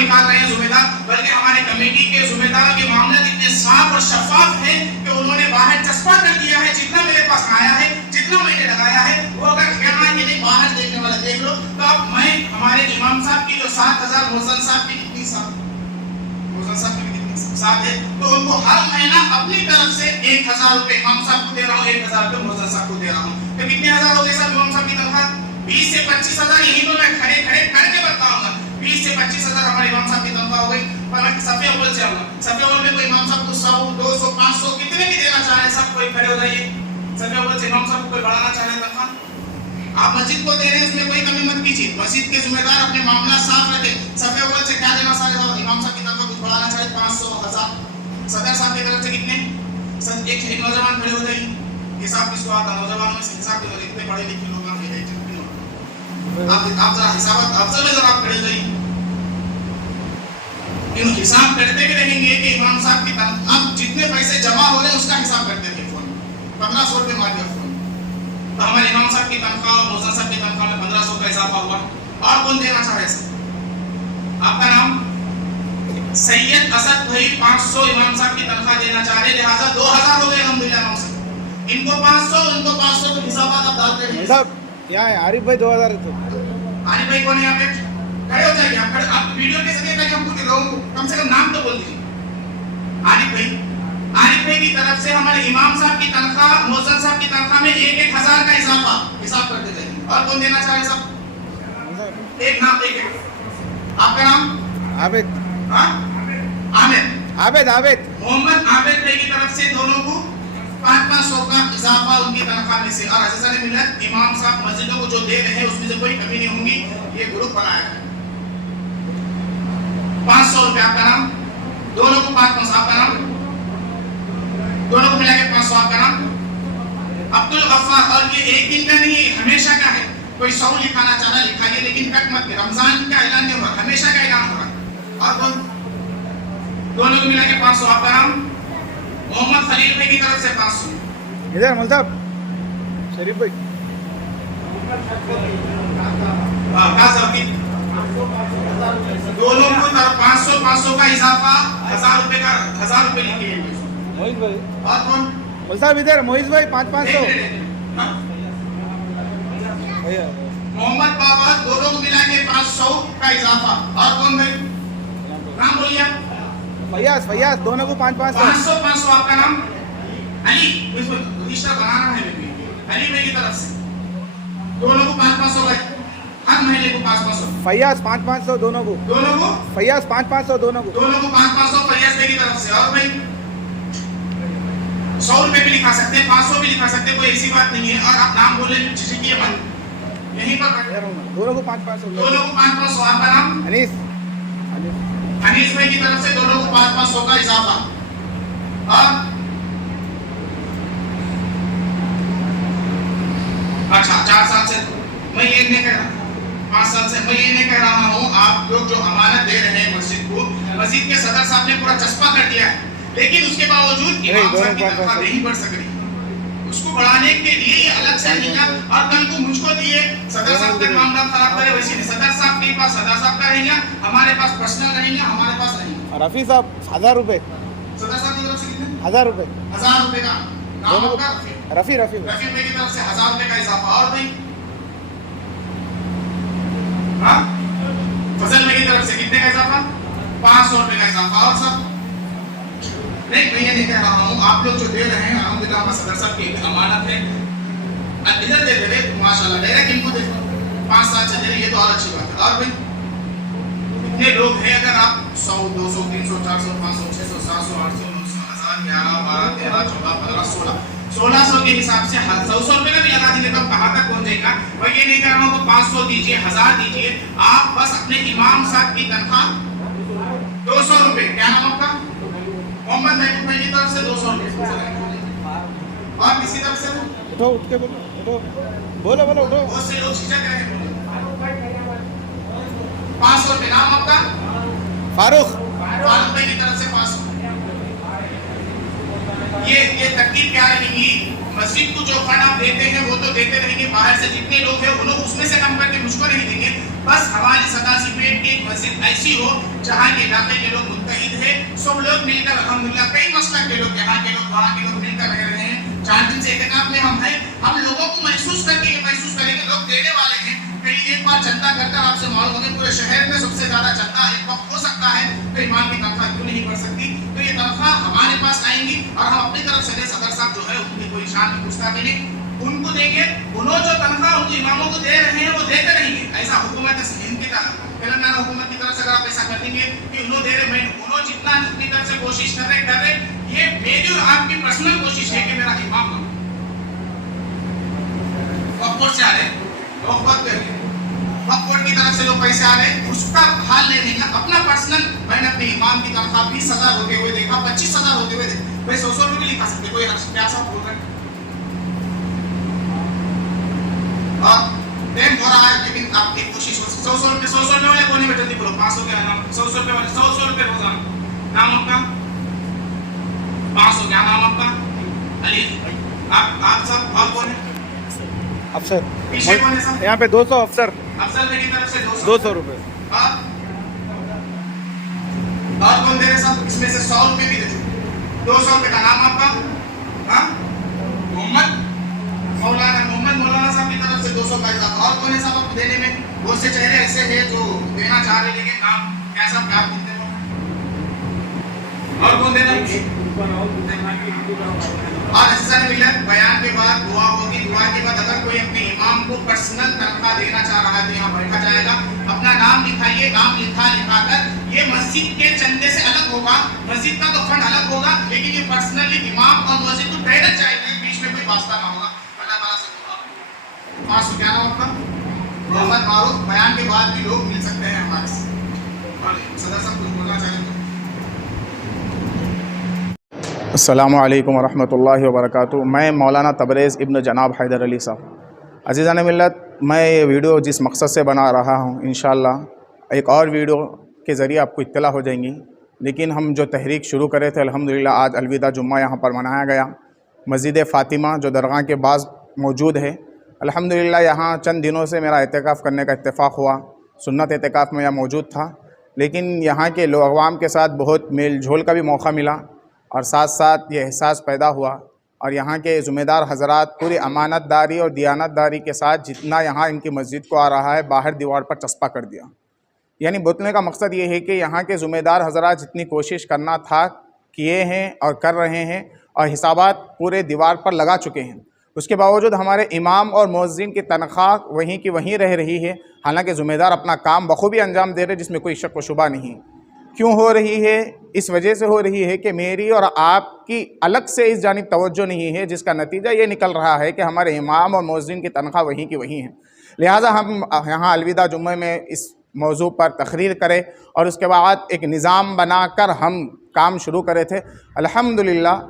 निकाल रहे हैं जुम्मेदार, बल्कि हमारे कमेटी के जुम्मेदारों के मामला इतने साफ और शफाफ है कि उन्होंने बाहर चस्पा कर दिया है। जितना मेरे पास आया है, जितना मैंने लगाया है, वो अगर यहाँ के नहीं बाहर देखने वाला देख लो तो अब मैं हमारे इमाम साहब की जो 7,000 मोहसन साहब की कितनी साथ है, तो उनको हर महीना अपनी तरफ से 1,000 रुपए इमाम साहब को दे रहा हूँ, 1,000 रुपए मोहसन साहब को दे रहा हूँ। तो कितने हजार हो गए साहब इमाम साहब की तनख्वाह? 20 से 25,000। यही तो मैं खड़े खड़े करके बताऊंगा। 20 से 25,000 हमारे इमाम साहब की तनख्वाह हो गई। पर मैं सफे अव्वल से आऊंगा। सफे अव्वल में कोई इमाम साहब को 100, 200, 500 कितने भी देना चाह रहे हैं, सब कोई खड़े हो जाइए। सफे अव्वल से इमाम साहब को कोई बढ़ाना चाह रहे हैं तनख्वाह, आप मस्जिद को दे रहे हैं, उसमें कोई कमी मत कीजिए। मस्जिद के जिम्मेदार अपने मामला साफ रखें। सफे अव्वल से क्या देना चाह रहे हो? इमाम साहब की तनख्वाह कुछ बढ़ाना चाहे 500, 1000। सदर साहब की तरफ से कितने? एक नौजवान खड़े हो जाइए, हिसाब किसको आता? नौजवानों में से हिसाब के इतने पढ़े लिखे लोग आप जरा हिसाब अफसर में जरा खड़े हो जाइए। इन हिसाब करते भी रहेंगे कि इमाम साहब की अब जितने पैसे जमा हो रहे हैं उसका हिसाब करते थे। फोन 1500 रुपए मार दिया फोन, तो हमारे इमाम साहब की तनख्वाह, मोहसन साहब की तनख्वाह में 1500 का इजाफा हुआ। और कौन देना चाह रहे हैं? आपका नाम सैयद असद भाई 500 इमाम साहब की तनख्वाह देना चाह रहे, लिहाजा 2000 हो गए अल्हम्दुलिल्लाह इमाम साहब। इनको 500 तो हिसाबात आप डालते हैं साहब। क्या है आरिफ भाई 2000 तो आरिफ भाई कौन है? यहाँ पे खड़े हो जाइए, आप खड़े, आप वीडियो के जरिए मैं हमको दे रहा हूँ, कम से कम नाम तो बोल दीजिए। आरिफ भाई की तरफ से हमारे इमाम साहब की तनख्वाह, मोहसन साहब की तनख्वाह में 1,000 का इजाफा हिसाब करते जाइए। और कौन देना चाह रहे साहब? एक नाम, एक आपका नाम? आबिद। आबिद मोहम्मद आबिद भाई की तरफ से दोनों को 500 का इजाफा उनकी तनख्वाह में से। और अज़ीज़ान मिल्लत इमाम साहब मस्जिदों को जो दे रहे हैं उसमें से कोई कमी नहीं होगी। ये ग्रुप बनाया है। 500 रुपए आपका नाम, दोनों को 500 आपका नाम, दोनों को मिला के 500 आपका नाम अब्दुल गफ्फार। और ये एक दिन का नहीं, हमेशा का है। कोई 100 लिखाना चाहना लिखाइए, लेकिन कट मत। रमजान का ऐलान नहीं होगा, हमेशा का ऐलान होगा। और दोनों को मिला के 500 आपका नाम। मोहम्मद खलील भाई की तरफ से 500। इधर मुल्ताब शरीफ भाई दोनों को 500 का इजाफा 1000 रुपए का 1000 रुपए लिखिए। मोहित भाई और कौन? मुल्ताब इधर मोहित भाई 500। मोहम्मद बाबा दोनों को मिला के 500 का इजाफा। और कौन भाई? नाम बोलिए। फैयाज दोनों को 500 आपका नाम? अली, इसको रजिस्टर बनाना है अली भाई की तरफ से दोनों को 500 हर महीने को 500। फैयाज 500 दोनों को फैयाज 500 दोनों को 500 फैयाज भाई की तरफ से। और भाई 100 रुपए भी लिखा सकते हैं, 500 भी लिखा सकते हैं, कोई ऐसी बात नहीं है। और आप नाम बोले झिझकिए मत, यहीं पर दोनों को 500 आपका नाम? अनीस भाई की तरफ से दोनों को 500 का इजाफा। और अच्छा 4 साल से मैं ये नहीं कह रहा, 5 साल से मैं ये नहीं कह रहा हूँ। आप लोग जो अमानत दे रहे हैं मस्जिद को, मस्जिद के सदर साहब ने पूरा चस्पा कर दिया है, लेकिन उसके बावजूद इमाम साहब की तनख्वाह नहीं बढ़ सक रही। उसको बढ़ाने के लिए ये अलग से रहेगा। और कल को मुझको दिए, सदर साहब का मामला खराब करे, वैसे नहीं। सदर साहब के पास सदर साहब का रहेगा, हमारे पास पर्सनल रहेगा, हमारे पास रहेगा। रफी साहब 1000 रुपए, सदर साहब की तरफ से कितने? 1000 रुपए। 1000 रुपए का नाम होगा रफी भाई की तरफ से 1000 रुपए का इजाफा। और भाई फजल भाई की तरफ से कितने का इजाफा? 500 रुपए का इजाफा। और सब नहीं, मैं ये नहीं कह रहा हूँ। आप लोग जो दे रहे हैं अल्हम्दुलिल्लाह, सदर साहब की अमानत है, इधर दे रहे माशाल्लाह, डायरेक्ट इनको दे 5 साल से दे रहे, ये तो और अच्छी बात है। और भाई इतने लोग हैं, अगर आप 100, 200, 300, 400, 500, 600, 700, 800, 900, 1000, 11, 12, 13, 14, 15, 1600 के हिसाब से 100 रुपए का भी लगा दीजिए, तब कहाँ तक पहुंच जाएगा? मैं ये नहीं कह रहा हूँ 500 दीजिए, 1000 दीजिए। आप बस अपने इमाम साहब की तनख्वाह 200 रुपए। क्या नाम आपका? मोहम्मद महबूब भाई की तरफ से 200 रुपए। और किसी तरफ से उठो, उठ के बोलो उठो। बहुत से लोग झिझक रहे हैं। 500 रुपए। नाम आपका? फारूक भाई की तरफ से 500। ये तकलीफ क्या रहेगी? मस्जिद को जो फंड आप देते हैं वो तो देते रहेंगे, बाहर से जितने लोग हैं वो लोग उसमें से कम करके मुझको नहीं देंगे। बस हमारी सतासी में एक मस्जिद ऐसी हो जहाँ के इलाके के लोग मुत्तहिद है, सब लोग मिलकर अल्हम्दुलिल्लाह कई मसलक के लोग, यहाँ के लोग वहाँ के लोग मिलकर रह रहे हैं। 4 दिन से एहतिकाफ में हम हैं, हम लोगों को महसूस करके ये महसूस करेंगे लोग देने वाले हैं। कहीं एक बार चंदा करकर आपसे मालूम होगा पूरे शहर में सबसे ज्यादा चंदा एक वक्त हो सकता है, तो इमाम की तनख्वाह क्यों नहीं बढ़ सकती? तो ये तनख्वाह हमारे पास आएंगी और हम अपनी तरफ से सदर साहब जो है उनकी कोई शान में गुस्ताखी नहीं, उनको देंगे। उन्होंने जो तनख्वाह उनको इमामों को दे रहे हैं वो देते रहेंगे। ऐसा हुकूमत हिंद की तरफ, तेलंगाना हुकूमत की तरफ से अगर आप ऐसा कर देंगे कि उन्होंने दे रहे, उन्होंने जितना अपनी तरफ से कोशिश कर रहे, ये मेरी और आपकी पर्सनल कोशिश है कि मेरा इमाम वक्फ से आ रहे लोग, वक्फ की तरफ से जो पैसे आ रहे उसका हाल ले लेंगे अपना पर्सनल। मैंने अपने इमाम की तनख्वाह 20,000 होते हुए देखा, 25,000 होते हुए देखा, भाई 100 रुपये लिखा सकते, कोई क्या सब बोल रहे हैं और टाइम हो रहा है, लेकिन आपकी कोशिश हो 100 रुपये वाले कौन है जल्दी बोलो, 500 के नाम 100 रुपये वाले 100 रुपये रोजाना। नाम आपका 500, क्या नाम आपका? अली। आप सब और कौन है? अफसर। पीछे कौन है सब? यहाँ पे 200 अफसर। अफसर की तरफ से 200 रुपये। और कौन दे रहे सब? इसमें से 100 रुपये भी दे दो। 200 रुपये का नाम आपका? हाँ, मोहम्मद मौलाना साहब की तरफ से 200 का इजाफा। और कौन है साहब आपको देने में? बहुत से चेहरे ऐसे हैं जो देना चाह रहे लेकिन नाम कैसा क्या बोलते हैं? और कौन देना? और अहसान मिलत बयान के बाद दुआ होगी, दुआ के बाद अगर कोई अपने इमाम को पर्सनल तनख्वाह देना चाह रहा है तो यहाँ बैठा जाएगा, अपना नाम लिखाइए, नाम लिखाकर ये मस्जिद के चंदे से अलग होगा, मस्जिद का तो फंड अलग होगा, लेकिन ये पर्सनली इमाम और मस्जिद को डायरेक्ट जाएगा, बीच में कोई वास्ता ना होगा। अल्लाह ताला से दुआ। 500 क्या नाम आपका? मोहम्मद मारूफ। बयान के बाद भी लोग मिल सकते हैं हमारे से। और सदर साहब कुछ बोलना चाहेंगे? अस्सलामु अलैकुम वरहमतुल्लाहि वबरकातुहू। मैं मौलाना तबरेज़ इब्न जनाब हैदर अली साहब। अज़ीज़ान मिल्लत, मैं ये वीडियो जिस मकसद से बना रहा हूँ इंशाअल्लाह एक और वीडियो के ज़रिए आपको इत्तला हो जाएंगी, लेकिन हम जो तहरीक शुरू करे थे अल्हम्दुलिल्लाह आज अलविदा जुम्मा यहाँ पर मनाया गया। मस्जिद फ़ातिमा जो दरगाह के पास मौजूद है, अल्हम्दुलिल्लाह यहाँ चंद दिनों से मेरा एहतिकाफ़ करने का इत्तेफाक हुआ। सुन्नत एहतिकाफ़ में यहाँ मौजूद था, लेकिन यहाँ के लोग अवाम के साथ बहुत मेल झोल का भी मौका मिला और साथ साथ ये एहसास पैदा हुआ और यहाँ के ज़िम्मेदार हज़रात पूरी अमानतदारी और दियानतदारी के साथ जितना यहाँ इनकी मस्जिद को आ रहा है बाहर दीवार पर चस्पा कर दिया। यानी बोलने का मकसद ये है कि यहाँ के ज़िम्मेदार हज़रात जितनी कोशिश करना था किए हैं और कर रहे हैं और हिसाबात पूरे दीवार पर लगा चुके हैं, उसके बावजूद हमारे इमाम और मुअज्जिन की तनख्वाह वहीं की वहीं रह रही है। हालांकि ज़िम्मेदार अपना काम बखूबी अंजाम दे रहे, जिसमें कोई शक व शुबा नहीं। क्यों हो रही है? इस वजह से हो रही है कि मेरी और आपकी अलग से इस जानिब तवज्जो नहीं है, जिसका नतीजा ये निकल रहा है कि हमारे इमाम और मुअज्जिन की तनख्वाह वहीं की वहीं है। लिहाजा हम यहाँ अलविदा जुम्मे में इस मौजू पर तकरीर करें और उसके बाद एक निज़ाम बनाकर हम काम शुरू करे थे। अल्हम्दुलिल्लाह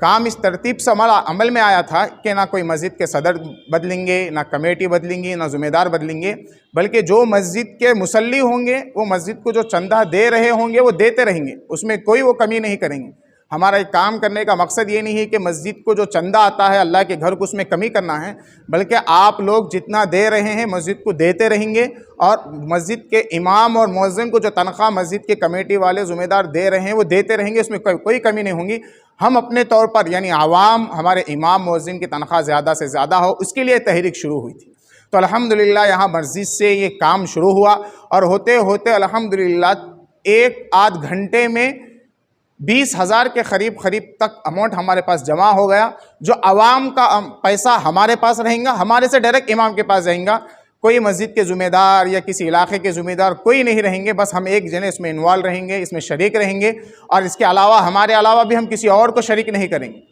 काम इस तरतीब से अमल में आया था कि ना कोई मस्जिद के सदर बदलेंगे, ना कमेटी बदलेंगी, ना ज़िम्मेदार बदलेंगे, बल्कि जो मस्जिद के मुसल्ली होंगे वो मस्जिद को जो चंदा दे रहे होंगे वो देते रहेंगे, उसमें कोई वो कमी नहीं करेंगे। हमारा एक काम करने का मकसद ये नहीं है कि मस्जिद को जो चंदा आता है अल्लाह के घर को उसमें कमी करना है, बल्कि आप लोग जितना दे रहे हैं मस्जिद को देते रहेंगे और मस्जिद के इमाम और मुअज्जिन को जो तनख्वाह मस्जिद के कमेटी वाले ज़िम्मेदार दे रहे हैं वो देते रहेंगे, उसमें कोई कमी नहीं होगी। हम अपने तौर पर यानी आवाम हमारे इमाम मुअज्जिन की तनख्वाह ज़्यादा से ज़्यादा हो, उसके लिए तहरीक शुरू हुई थी। तो अल्हम्दुलिल्लाह यहाँ मस्जिद से ये काम शुरू हुआ और होते होते अल्हम्दुलिल्लाह एक आध घंटे में 20,000 के करीब तक अमाउंट हमारे पास जमा हो गया। जो आवाम का पैसा हमारे पास रहेगा, हमारे से डायरेक्ट इमाम के पास जाएगा, कोई मस्जिद के ज़िम्मेदार या किसी इलाके के ज़िम्मेदार कोई नहीं रहेंगे। बस हम एक जने इसमें इन्वॉल्व रहेंगे, इसमें शरीक रहेंगे और इसके अलावा हमारे अलावा भी हम किसी और को शरीक नहीं करेंगे।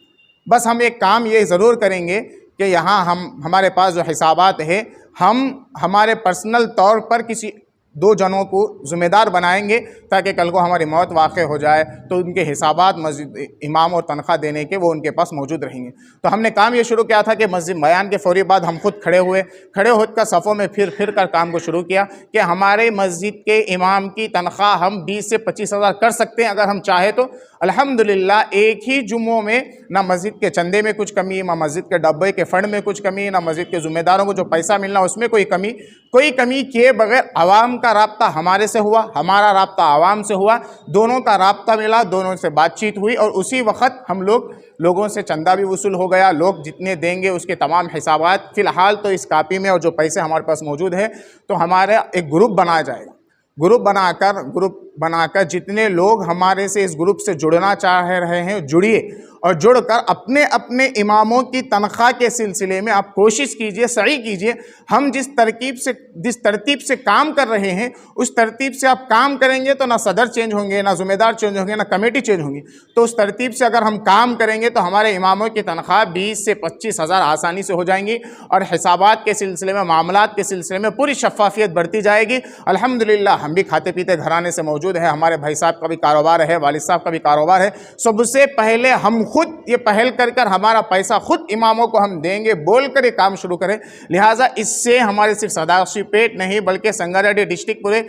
बस हम एक काम ये ज़रूर करेंगे कि यहाँ हमारे पास जो हिसाबात है हम हमारे पर्सनल तौर पर किसी दो जनों को ज़िम्मेदार बनाएंगे ताकि कल को हमारी मौत वाक़ हो जाए तो उनके हिसाबात मस्जिद इमाम और तनख्वाह देने के वो उनके पास मौजूद रहेंगे। तो हमने काम ये शुरू किया था कि मस्जिद बयान के फ़ौरी बाद हम खुद खड़े होकर सफ़ों में फिर कर काम को शुरू किया कि हमारे मस्जिद के इमाम की तनख्वाह हम 20 से 25 हज़ार कर सकते हैं अगर हम चाहे तो। अल्हम्दुलिल्लाह एक ही जुम्मों में ना मस्जिद के चंदे में कुछ कमी, ना मस्जिद के डब्बे के फ़ंड में कुछ कमी, ना मस्जिद के ज़िम्मेदारों को जो पैसा मिलना उसमें कोई कमी किए बगैर आवाम का राब्ता हमारे से हुआ, हमारा राब्ता आवाम से हुआ, दोनों का राब्ता मिला, दोनों से बातचीत हुई और उसी वक्त हम लोगों से चंदा भी वसूल हो गया। लोग जितने देंगे उसके तमाम हिसाबात फ़िलहाल तो इस कापी में और जो पैसे हमारे पास मौजूद है तो हमारा एक ग्रुप बनाया जाएगा। ग्रुप बनाकर जितने लोग हमारे से इस ग्रुप से जुड़ना चाह रहे हैं जुड़िए और जुड़कर अपने अपने इमामों की तनख्वाह के सिलसिले में आप कोशिश कीजिए, सही कीजिए। हम जिस तरतीब से काम कर रहे हैं उस तरतीब से आप काम करेंगे तो ना सदर चेंज होंगे, ना ज़िम्मेदार चेंज होंगे, ना कमेटी चेंज होंगी। तो उस तरतीब से अगर हम काम करेंगे तो हमारे इमामों की तनख्वाह 20 से 25 हज़ार आसानी से हो जाएंगी और हिसाबात के सिलसिले में, मामलात के सिलसिले में पूरी शफ़ाफियत बढ़ती जाएगी। अल्हम्दुलिल्लाह हम भी खाते पीते घराने से मौजूद है, हमारे भाई साहब का भी कारोबार है, वालिद साहब का भी कारोबार है। सबसे पहले हम खुद ये पहल कर हमारा पैसा खुद इमामों को हम देंगे बोलकर ये काम शुरू करें। लिहाजा इससे हमारे सिर्फ सदाशिवपेट नहीं बल्कि संगारेड्डी डिस्ट्रिक्ट पूरे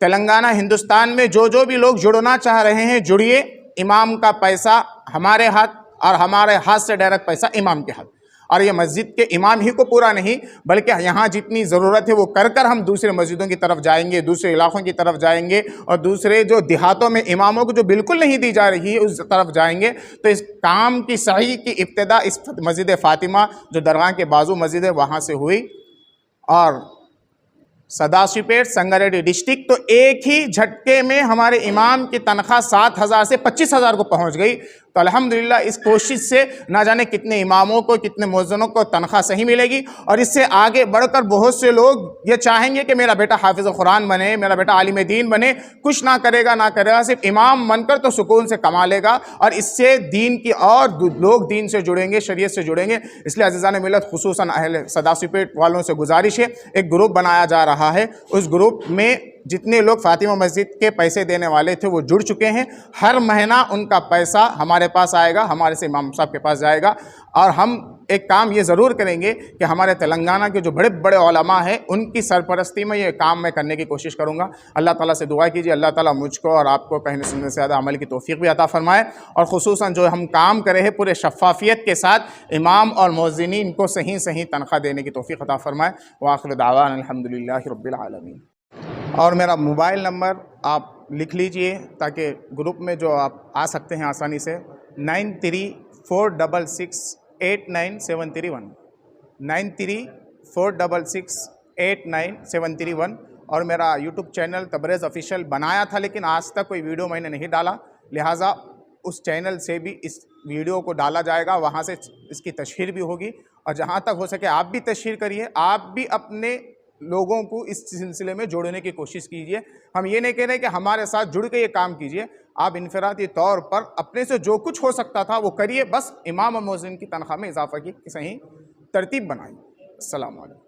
तेलंगाना हिंदुस्तान में जो भी लोग जुड़ना चाह रहे हैं जुड़िए। इमाम का पैसा हमारे हाथ और हमारे हाथ से डायरेक्ट पैसा इमाम के हाथ। और ये मस्जिद के इमाम ही को पूरा नहीं बल्कि यहाँ जितनी ज़रूरत है वो कर हम दूसरे मस्जिदों की तरफ जाएंगे, दूसरे इलाक़ों की तरफ जाएंगे और दूसरे जो देहातों में इमामों को जो बिल्कुल नहीं दी जा रही है उस तरफ जाएंगे। तो इस काम की सही की इब्तिदा इस मस्जिद फ़ातिमा जो दरगाह के बाजू मस्जिद है वहाँ से हुई और सदाशिवपेट संगारेड्डी डिस्ट्रिक्ट तो एक ही झटके में हमारे इमाम की तनख्वाह 7,000 से 25,000 को पहुंच गई। तो अल्हम्दुलिल्लाह इस कोशिश से ना जाने कितने इमामों को, कितने मुअज्जिनों को तनख्वाह सही मिलेगी और इससे आगे बढ़कर बहुत से लोग ये चाहेंगे कि मेरा बेटा हाफिज़ कुरान बने, मेरा बेटा आलिम दीन बने। कुछ ना करेगा, सिर्फ इमाम बनकर तो सुकून से कमा लेगा और इससे दीन की और लोग दीन से जुड़ेंगे, शरीयत से जुड़ेंगे। इसलिए अज़ीज़ान मिल्लत खुसूसन अहले सदाशिवपेट वालों से गुजारिश है, एक ग्रुप बनाया जा रहा है। उस ग्रुप में जितने लोग फ़ातिमा मस्जिद के पैसे देने वाले थे वो जुड़ चुके हैं। हर महीना उनका पैसा हमारे पास आएगा, हमारे से इमाम साहब के पास जाएगा और हम एक काम ये ज़रूर करेंगे कि हमारे तेलंगाना के जो बड़े बड़े उलमा हैं उनकी सरपरस्ती में ये काम मैं करने की कोशिश करूँगा। अल्लाह ताला से दुआ कीजिए, अल्लाह ताला मुझको और आपको कहने सुनने से ज़्यादा अमल की तौफीक भी अता फरमाए और ख़ुसूसन जो हम काम करे हैं पूरे शफ़ाफियत के साथ इमाम और मुअज्जिनीन को सही तनख्वाह देने की तौफीक अता फरमाए। व आखिर दावाना अल्हम्दुलिल्लाहि रब्बिल आलमीन। और मेरा मोबाइल नंबर आप लिख लीजिए ताकि ग्रुप में जो आप आ सकते हैं आसानी से 9346689731 9346689731। और मेरा यूट्यूब चैनल तबरेज़ ऑफिशियल बनाया था लेकिन आज तक कोई वीडियो मैंने नहीं डाला, लिहाजा उस चैनल से भी इस वीडियो को डाला जाएगा, वहाँ से इसकी तशहीर भी होगी। और जहाँ तक हो सके आप भी तशहीर करिए, आप भी अपने लोगों को इस सिलसिले में जोड़ने की कोशिश कीजिए। हम ये नहीं कह रहे कि हमारे साथ जुड़ के ये काम कीजिए, आप इनफरादी तौर पर अपने से जो कुछ हो सकता था वो करिए, बस इमाम और मुअज्जिन की तनख्वाह में इजाफा की सही तरतीब बनाइए। अस्सलाम वालेकुम।